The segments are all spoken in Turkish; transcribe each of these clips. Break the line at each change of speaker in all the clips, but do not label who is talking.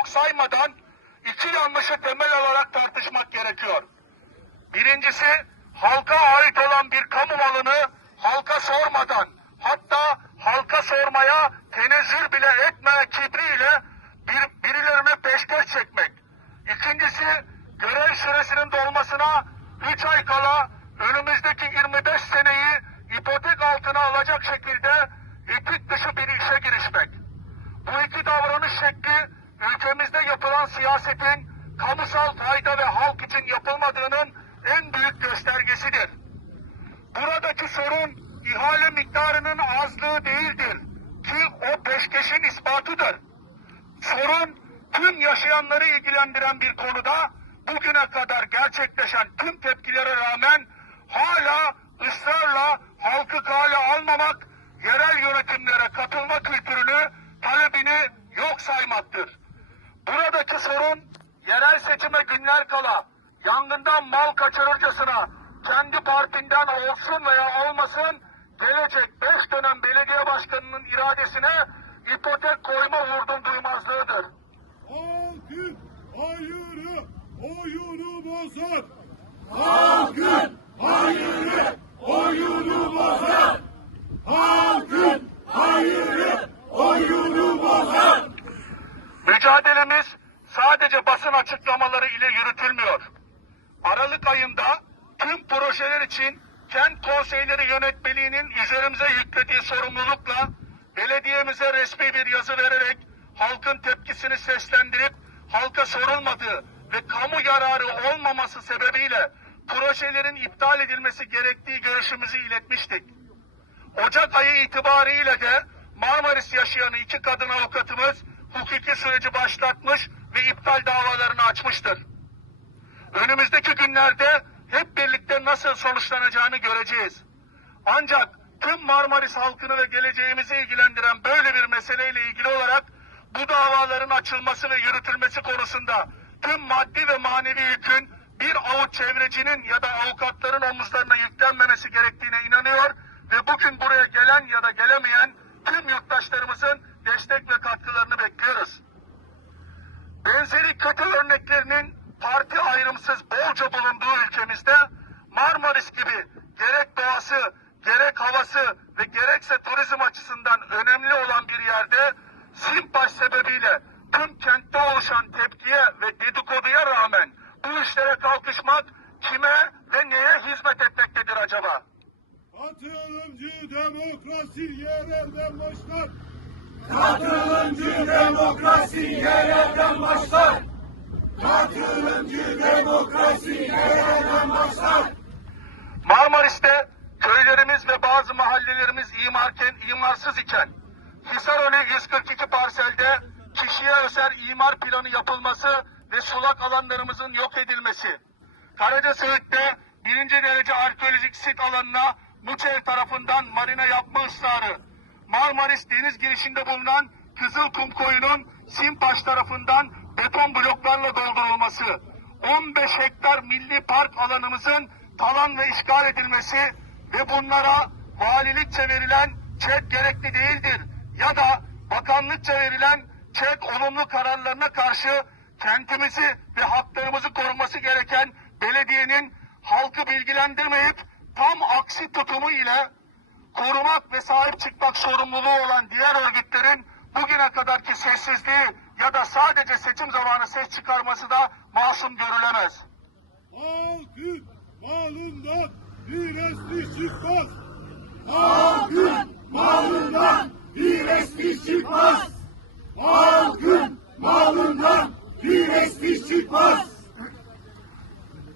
yok saymadan iki yanlışı temel olarak tartışmak gerekiyor. Birincisi halka ait olan bir kamu malını halka sormadan hatta halka sormaya tenezzül bile etmeye kibriyle bir, birilerine peşkeş çekmek. İkincisi görev süresinin dolmasına 3 ay kala önümüzdeki 25 seneyi ipotek altına alacak şekilde etik dışı bir işe girişmek. Bu iki davranış şekli ülkemizde yapılan siyasetin kamusal fayda ve halk için yapılmadığının en büyük göstergesidir. Buradaki sorun ihale miktarının azlığı değildir ki o peşkeşin ispatıdır. Sorun tüm yaşayanları ilgilendiren bir konuda bugüne kadar gerçekleşen tüm tepkilere rağmen hala ısrarla halkı kale almamak, yerel yönetimlere katılma kültürünü, talebini yok saymaktır. Buradaki sorun yerel seçime günler kala yangından mal kaçırırcasına kendi partinden olsun veya olmasın gelecek beş dönem belediye başkanının iradesine ipotek koyma vurdum duymazlığıdır.
Halkın hayırı oyunu bozar.
Halkın hayırı oyunu bozar. Halkın hayırı oyunu bozar.
Mücadelemiz sadece basın açıklamaları ile yürütülmüyor. Aralık ayında tüm projeler için kent konseyleri yönetmeliğinin üzerimize yüklediği sorumlulukla belediyemize resmi bir yazı vererek halkın tepkisini seslendirip halka sorulmadığı ve kamu yararı olmaması sebebiyle projelerin iptal edilmesi gerektiği görüşümüzü iletmiştik. Ocak ayı itibariyle de Marmaris yaşayan iki kadın avukatımız hukuki süreci başlatmış ve iptal davalarını açmıştır. Önümüzdeki günlerde hep birlikte nasıl sonuçlanacağını göreceğiz. Ancak tüm Marmaris halkını ve geleceğimizi ilgilendiren böyle bir meseleyle ilgili olarak bu davaların açılması ve yürütülmesi konusunda tüm maddi ve manevi yükün bir avuç çevrecinin ya da avukatların omuzlarına yüklenmemesi gerektiğine inanıyor ve bugün buraya gelen ya da gelemeyen tüm yurttaşlarımızın destek ve katkılarını bekliyoruz. Benzeri kötü örneklerinin ayrımsız bolca bulunduğu ülkemizde Marmaris gibi gerek doğası, gerek havası ve gerekse turizm açısından önemli olan bir yerde Simpaş sebebiyle tüm kentte oluşan tepkiye ve dedikoduya rağmen bu işlere kalkışmak kime ve neye hizmet etmektedir acaba?
Katılımcı demokrasi yerelden başlar.
Katılımcı demokrasi yerelden başlar. Katılımcı demokrasi yerelden başlar.
Marmaris'te köylerimiz ve bazı mahallelerimiz imarken, imarsız iken Hisarönü 142 parselde kişiye özel imar planı yapılması ve sulak alanlarımızın yok edilmesi. Karaca Söğüt'te birinci derece arkeolojik sit alanına Muçev tarafından marina yapma ısrarı. Marmaris deniz girişinde bulunan Kızılkum koyunun Simpaş tarafından beton bloklarla doldurulması. 15 hektar milli park alanımızın talan ve işgal edilmesi ve bunlara valilikçe verilen çek gerekli değildir ya da bakanlıkça verilen çek olumlu kararlarına karşı kentimizi ve haklarımızı koruması gereken belediyenin halkı bilgilendirmeyip tam aksi tutumu ile korumak ve sahip çıkmak sorumluluğu olan diğer örgütlerin bugüne kadarki sessizliği ya da sadece seçim zamanı ses çıkarması da masum görülemez.
Halkın malından bir esli çıkmaz.
Halkın malından bir eski çıkmaz. Halkın malından bir eski çıkmaz.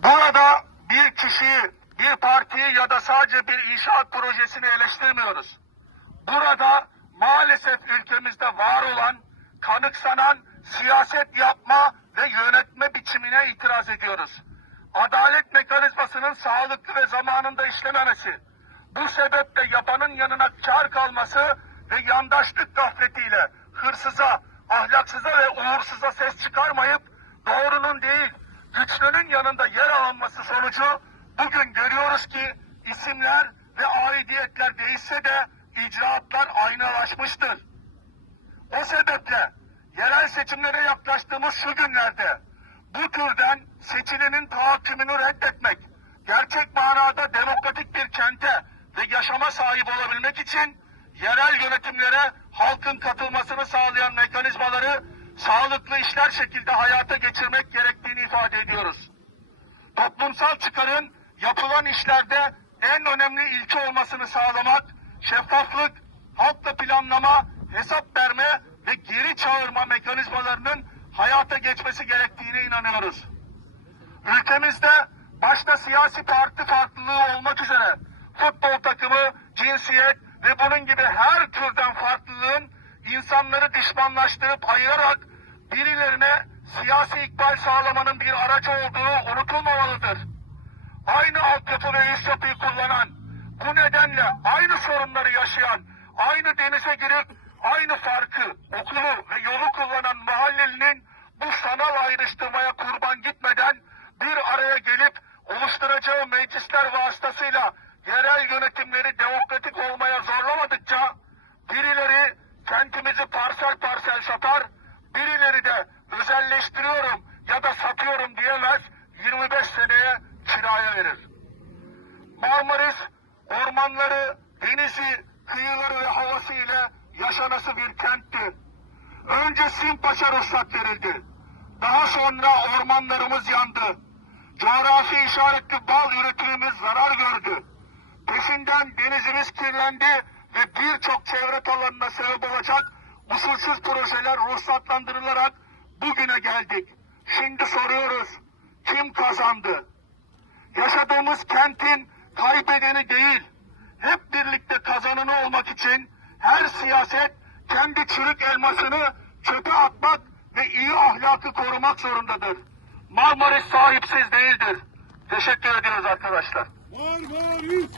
Burada bir kişiyi, bir partiyi ya da sadece bir inşaat projesini eleştirmiyoruz. Burada maalesef ülkemizde var olan, kanıksanan siyaset yapma ve yönetme biçimine itiraz ediyoruz. Adalet mekanizmasının sağlıklı ve zamanında işlememesi, bu sebeple yapanın yanına kar kalması ve yandaşlık gafletiyle hırsıza, ahlaksıza ve uğursuza ses çıkarmayıp doğrunun değil, güçlünün yanında yer alınması sonucu bugün görüyoruz ki isimler ve aidiyetler değişse de icraatlar aynılaşmıştır. O sebeple yerel seçimlere yaklaştığımız şu günlerde bu türden seçilenin tahakkümünü reddetmek, gerçek manada demokratik bir kente ve yaşama sahip olabilmek için yerel yönetimlere halkın katılmasını sağlayan mekanizmaları sağlıklı işler şekilde hayata geçirmek gerektiğini ifade ediyoruz. Toplumsal çıkarın yapılan işlerde en önemli ilke olmasını sağlamak, şeffaflık, halkla planlama, hesap verme ve geri çağırma mekanizmalarının hayata geçmesi gerektiğine inanıyoruz. Ülkemizde başta siyasi parti farklılığı olmak üzere futbol takımı, cinsiyet ve bunun gibi her türden farklılığın insanları düşmanlaştırıp ayırarak birilerine siyasi ikbal sağlamanın bir aracı olduğu unutulmamalıdır. Aynı altyapı ve üst yapıyı kullanan, bu nedenle aynı sorunları yaşayan, aynı denize girip aynı farkı, okulu ve yolu kullanan mahallelinin bu sanal ayrıştırmaya kurban gitmeden bir araya gelip oluşturacağı meclisler vasıtasıyla yerel yönetimleri demokratik olmaya zorlamadıkça birileri kentimizi parsel parsel satar, birileri de özelleştiriyorum ya da satıyorum diyemez 25 seneye kiraya verir. Marmaris ormanları, denizi, kıyıları ve havası ile yaşanası bir kentti. Önce Simpaşa ruhsat verildi. Daha sonra ormanlarımız yandı. Coğrafi işaretli bal üretimimiz zarar gördü. Peşinden denizimiz kirlendi ve birçok çevre alanına sebep olacak usulsüz projeler ruhsatlandırılarak bugüne geldik. Şimdi soruyoruz, kim kazandı? Yaşadığımız kentin kaybedeni değil, hep birlikte kazananı olmak için her siyaset kendi çürük elmasını çöpe atmak ve iyi ahlakı korumak zorundadır. Marmaris sahipsiz değildir. Teşekkür ediyoruz arkadaşlar.
Marmaris